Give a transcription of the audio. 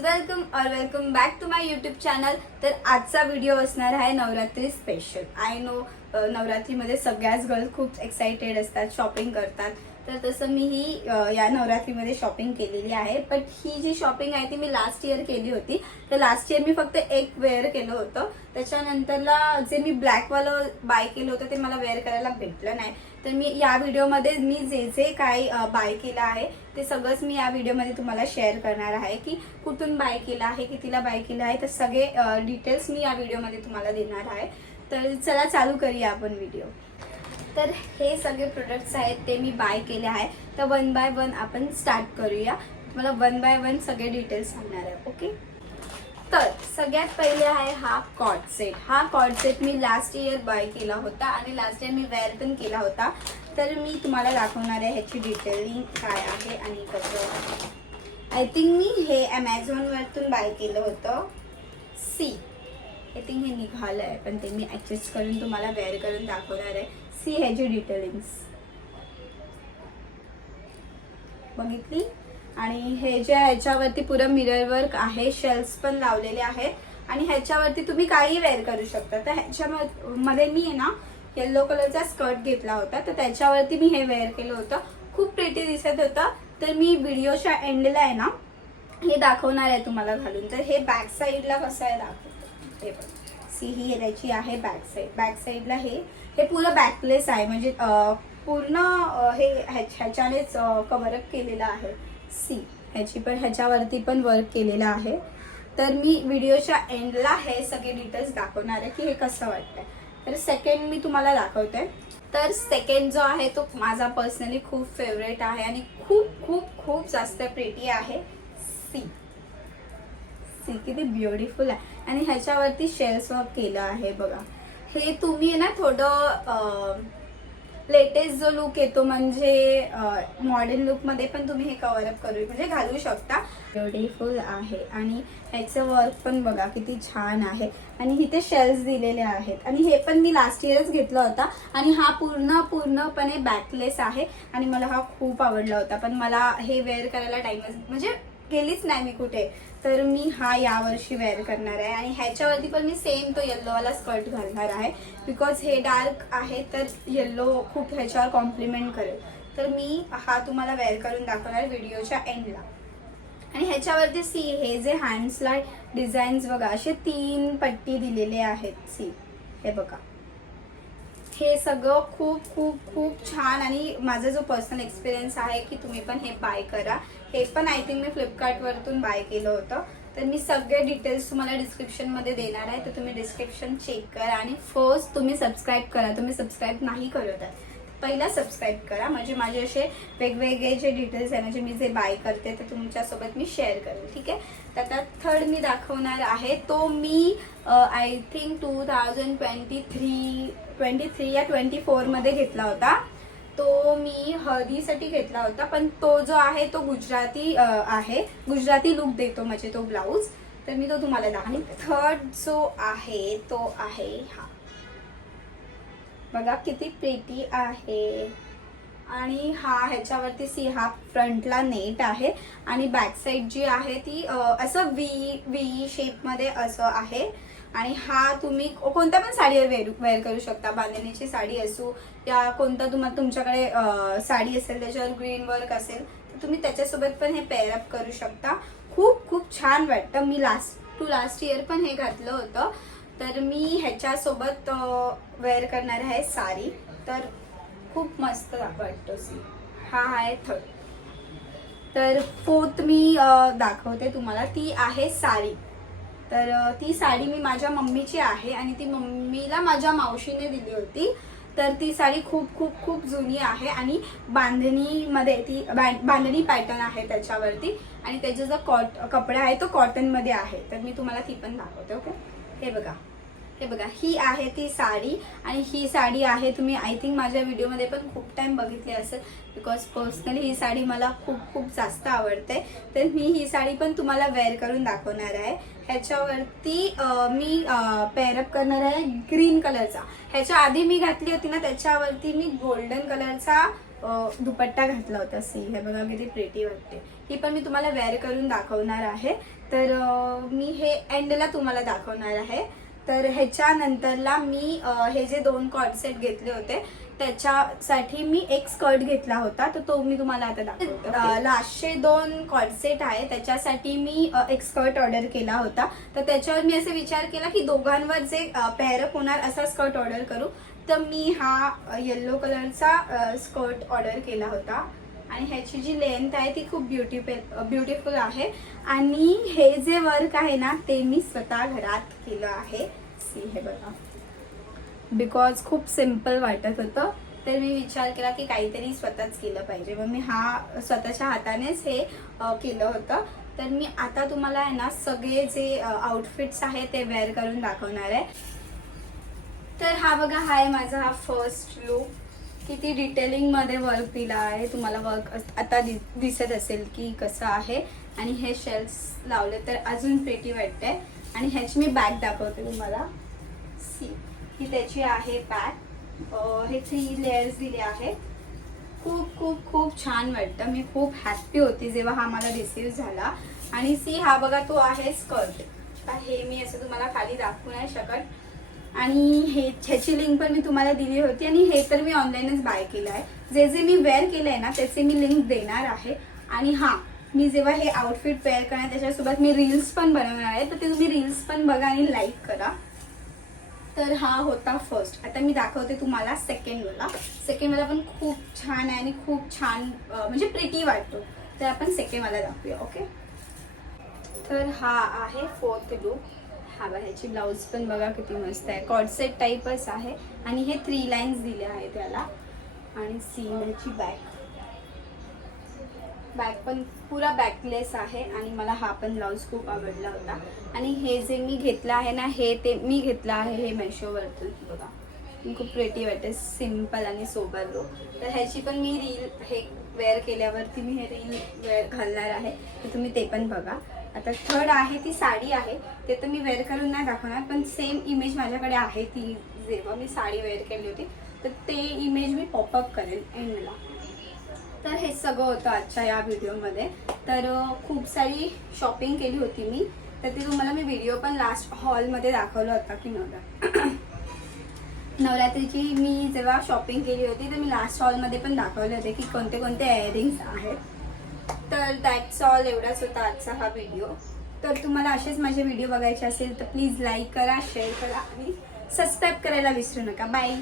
Welcome back to my YouTube channel. तर आजचा video असणार आहे नवरात्री स्पेशल। आय नो नवरात्रीमध्ये सगळ्याच गर्ल्स खूप एक्साइटेड असतात, शॉपिंग करतात। तर तसं मीही या नवरात्रीमध्ये शॉपिंग केलेली आहे। पण ही जी शॉपिंग आहे ती मी लास्ट इयर केली होती। तर लास्ट इयर मी फक्त एक वेअर केलं होतं, त्याच्यानंतरला जे मी ब्लॅकवालं बाय केलं होतं ते मला वेअर करायला भेटलं नाही। तर मी या व्हिडिओमध्ये मी जे काही बाय केलं आहे ते सगळंच मी या व्हिडिओमध्ये तुम्हाला शेअर करणार आहे की कुठून बाय केलं आहे, कितीला बाय केलं आहे, तर सगळे डिटेल्स मी या व्हिडिओमध्ये तुम्हाला देणार आहे। तर चला चालू करूया आपण व्हिडिओ। तर हे सगळे प्रोडक्ट्स आहेत ते मी बाय केले आहे। तर वन बाय वन आपण स्टार्ट करूया। तुम्हाला वन बाय वन सगळे डिटेल्स सांगणार आहे। ओके, तर सगळ्यात पहिले आहे हा कॉर्ड सेट। हा कॉर्ड सेट मी लास्ट इयर बाय केला होता आणि लास्ट इयर मी वेअर पण केला होता। तर मी तुम्हाला दाखवणार आहे ह्याची डिटेलिंग काय आहे आणि कसं। आय थिंक मी हे ॲमेझॉनवरतून बाय केलं होतं। आय थिंक हे निघालं आहे, पण ते मी ॲडजस्ट करून तुम्हाला वेअर करून दाखवणार आहे। ह्याची डिटेलिंग्स बघितली। आणि हे जे ह्याच्यावरती पुरं मिरर वर्क आहे, शेल्स पण लावलेले आहेत आणि ह्याच्यावरती तुम्ही काही वेअर करू शकता। तर ह्याच्यामध्ये मी आहे ना येलो कलरचा स्कर्ट घेतला होता, तर त्याच्यावरती मी हे वेअर केलं होतं। खूप प्रिटी दिसत होतं। तर मी व्हिडिओच्या एंडला आहे ना हे दाखवणार आहे तुम्हाला घालून। तर हे बॅक साईडला कसं आहे दाखवतो हे बघा। ही याची आहे बॅक साईड। बॅक साईडला हे पुरं बॅकलेस आहे, म्हणजे पूर्ण हे ह्याच्यानेच कव्हरअप केलेलं आहे। ह्याच्यावरती पण वर्क केलेलं आहे। तर मी व्हिडिओच्या एंडला हे सगळे डिटेल्स दाखवणार आहे की हे कसं वाटतंय। तर सेकंड मी तुम्हाला दाखवते। तर सेकंड जो आहे तो माझा पर्सनली खूप फेवरेट आहे आणि खूप खूप खूप जास्त प्रिटी आहे। किती ब्युटिफुल आहे आणि ह्याच्यावरती शेल्स वर्क केलं आहे बघा। हे तुम्ही ना थोडं लेटेस्ट जो लुक येतो, म्हणजे मॉडर्न लुक मध्ये पण तुम्ही हे कव्हर अप करू म्हणजे घालू शकता। ब्युटिफुल आहे आणि ह्याचं वर्क पण बघा किती छान आहे आणि इथे शेल्स दिलेले आहेत। आणि हे पण मी लास्ट इयरच घेतला होता आणि हा पूर्णपणे बॅकलेस आहे आणि मला हा खूप आवडला होता। पण मला हे वेअर करायला टाइमच म्हणजे गेलीच नाही मी कुठे। तर मी हा यावर्षी वेअर करणार आहे आणि ह्याच्यावरती पण मी सेम तो येल्लोवाला स्कर्ट घालणार आहे, बिकॉज हे डार्क आहे तर येल्लो खूप ह्याच्यावर कॉम्प्लिमेंट करेल। तर मी हा तुम्हाला वेअर करून दाखवणार व्हिडिओच्या एंडला। आणि ह्याच्यावरती हे जे हँड्सला डिझाईन्स बघा, असे 3 पट्टी दिलेले आहेत। हे बघा, हे सगळं खूप खूप खूप छान आणि माझा जो पर्सनल एक्सपिरियन्स आहे की तुम्ही पण हे बाय करा। हे पण आय थिंक मी फ्लिपकार्टवरतून बाय केलं होतं। तर मी सगळे डिटेल्स तुम्हाला डिस्क्रिप्शनमध्ये देणार आहे, तर तुम्ही डिस्क्रिप्शन चेक करा। आणि फर्स्ट तुम्ही सबस्क्राईब करा। तुम्ही सबस्क्राईब नाही करत आहे पहिला सबस्क्राईब करा, म्हणजे माझे असे वेगवेगळे जे डिटेल्स आहे, म्हणजे मी जे बाय करते ते तुमच्यासोबत मी शेअर करेन। ठीक आहे, तर आता थर्ड मी दाखवणार आहे तो मी आय थिंक 2023 या 24 मध्ये घेतला होता। तो मी हळदीसाठी घेतला होता, पण तो जो आहे तो गुजराती आहे, गुजराती लुक देतो म्हणजे तो ब्लाऊज। तर मी तो तुम्हाला दाखवते। थर्ड जो आहे तो आहे हा बघा, किती प्रिटी आहे। आणि ह्याच्यावरती हा फ्रंटला नेट आहे आणि बॅक साईड जी आहे ती असं व्ही शेप मध्ये असं आहे। आणि हा तुम्ही कोणत्या पण साडीवर वेअर करू शकता। बांधणीची साडी असू या कोणता तुमच्याकडे साडी असेल त्याच्यावर ग्रीन वर्क असेल तर तुम्ही त्याच्यासोबत पण हे पेअर अप करू शकता। खूप खूप छान वाटतं। मी लास्ट इयर पण हे घातलं होतं। तर मी ह्याच्यासोबत वेअर करणार आहे साडी। तर खूप मस्त वाटतो हा आहे थर्ड। तर फोर्थ मी दाखवते तुम्हाला, ती आहे साडी। तर ती साडी मी माझ्या मम्मीची आहे आणि ती मम्मीला माझ्या मावशीने दिली होती। तर ती साडी खूप खूप खूप जुनी आहे आणि बांधणीमध्ये ती बांधणी पॅटर्न आहे त्याच्यावरती आणि त्याचा जो कपडा आहे तो कॉटनमध्ये आहे। तर मी तुम्हाला ती पण दाखवते। ओके, हे बघा ही आहे ती साडी आणि ही साडी आहे तुम्ही आय थिंक माझ्या व्हिडिओमध्ये पण खूप टाइम बघितली असेल, बिकॉज पर्सनली ही साडी मला खूप खूप जास्त आवडते। तर मी ही साडी पण तुम्हाला वेअर करून दाखवणार आहे। ह्याच्यावरती मी पेअरअप करणार आहे ग्रीन कलरचा। ह्याच्या आधी मी घातली होती ना त्याच्यावरती मी गोल्डन कलरचा दुपट्टा घातला होता. सी हे बघा किती प्रेटी वाटते. ही पण मी तुम्हाला वेअर करून दाखवणार आहे. तर मी हे एंडला तुम्हाला दाखवणार आहे. तर ह्याच्यानंतरला मी हे जे 2 कॉर्ड सेट घेतले होते त्याच्यासाठी मी एक स्कर्ट घेतला होता. तर तो मी तुम्हाला आता दाखवते. लास्टचे 2 कॉर्ड सेट आहे त्याच्यासाठी मी एक स्कर्ट ऑर्डर केला होता. तर त्याच्यावर मी असे विचार केला की दोघांवर जे पेअरअप होणार असा स्कर्ट ऑर्डर करू. तर मी हा येल्लो कलरचा स्कर्ट ऑर्डर केला होता. आणि ह्याची जी लेंथ आहे ती खूप ब्युटिफुल आहे. आणि हे जे वर्क आहे ना ते मी स्वतः घरात केलं आहे. सी हे बघा, बिकॉज खूप सिम्पल वाटत होतं. तर मी विचार केला की काहीतरी स्वतःच केलं पाहिजे. मग मी हा स्वतःच्या हातानेच हे केलं होतं. तर मी आता तुम्हाला आहे ना सगळे जे आउटफिट्स आहे ते वेअर करून दाखवणार आहे. तर हा बघा, हा आहे माझा हा फर्स्ट लुक. किती डिटेलिंगमध्ये वर्क दिला आहे. तुम्हाला वर्क आता दिसत असेल की कसं आहे. आणि हे शेल्स लावले तर अजून प्रेटी वाटते. आणि ह्याची मी बॅग दाखवते तुम्हाला. सी ही त्याची आहे बॅग. हे 3 लेयर्स दिले आहेत. खूप खूप खूप छान वाटतं. मी खूप हॅप्पी होती जेव्हा हा मला रिसीव्ह झाला. आणि सी हा बघा तो आहे स्कर्ट. हे मी असं तुम्हाला खाली दाखवू नाही शकत. आणि ह्याची लिंक पण मी तुम्हाला दिली होती. आणि हे तर मी ऑनलाईनच बाय केलं आहे. जे जे मी वेअर केलं आहे ना त्याचे मी लिंक देणार आहे. आणि हां, मी जेव्हा हे आउटफिट वेअर करणार त्याच्यासोबत मी रील्स पण बनवणार आहे. तर ते तुम्ही रील्स पण बघा आणि लाईक करा. तर हा होता फर्स्ट. आता मी दाखवते तुम्हाला सेकंडवाला. सेकंडवाला पण खूप छान आहे आणि खूप छान म्हणजे प्रिटी वाटतो. तर आपण सेकंडवाला दाखवूया. ओके, तर हा आहे 4th लुक. हा बघा, ह्याची ब्लाऊज पण बघा किती मस्त आहे. कॉर्ड सेट टाईपच आहे. आणि हे 3 लाईन्स दिले आहे त्याला. आणि सी ह्याची बॅक पण पुरा बॅकलेस आहे. आणि मला हा पण ब्लाऊज खूप आवडला होता. आणि हे जे मी घेतलं आहे ना हे ते मी घेतलं आहे हे मेशोवरतून. बघा खूप प्रेटी वाटते, सिम्पल आणि सोबर लुक. तर ह्याची पण मी रील हे वेअर केल्यावरती मी हे रील वेअर घालणार आहे. तर तुम्ही ते पण बघा. आता थर्ड आहे ती साडी आहे. ते तर मी वेअर करून नाही दाखवणार पण सेम इमेज माझ्याकडे आहे ती जेव्हा मी साडी वेअर केली होती. तर ते इमेज मी पॉपअप करेन एंडला. तर हे सगळं होतं आजच्या या व्हिडिओमध्ये. तर खूप सारी शॉपिंग केली होती मी. तर ते तुम्हाला मी व्हिडिओ पण लास्ट हॉलमध्ये दाखवलं होता की नवरात्रीची मी जेव्हा शॉपिंग केली होती तर मी लास्ट हॉलमध्ये पण दाखवले होते की कोणते कोणते इयरिंग्स आहेत. तर दॅट्स ऑल. एवढाच होता आजचा हा व्हिडिओ. तर तुम्हाला असेच माझे व्हिडिओ बघायचे असेल तर प्लीज लाईक करा, शेअर करा आणि सबस्क्राईब करायला विसरू नका. बाय.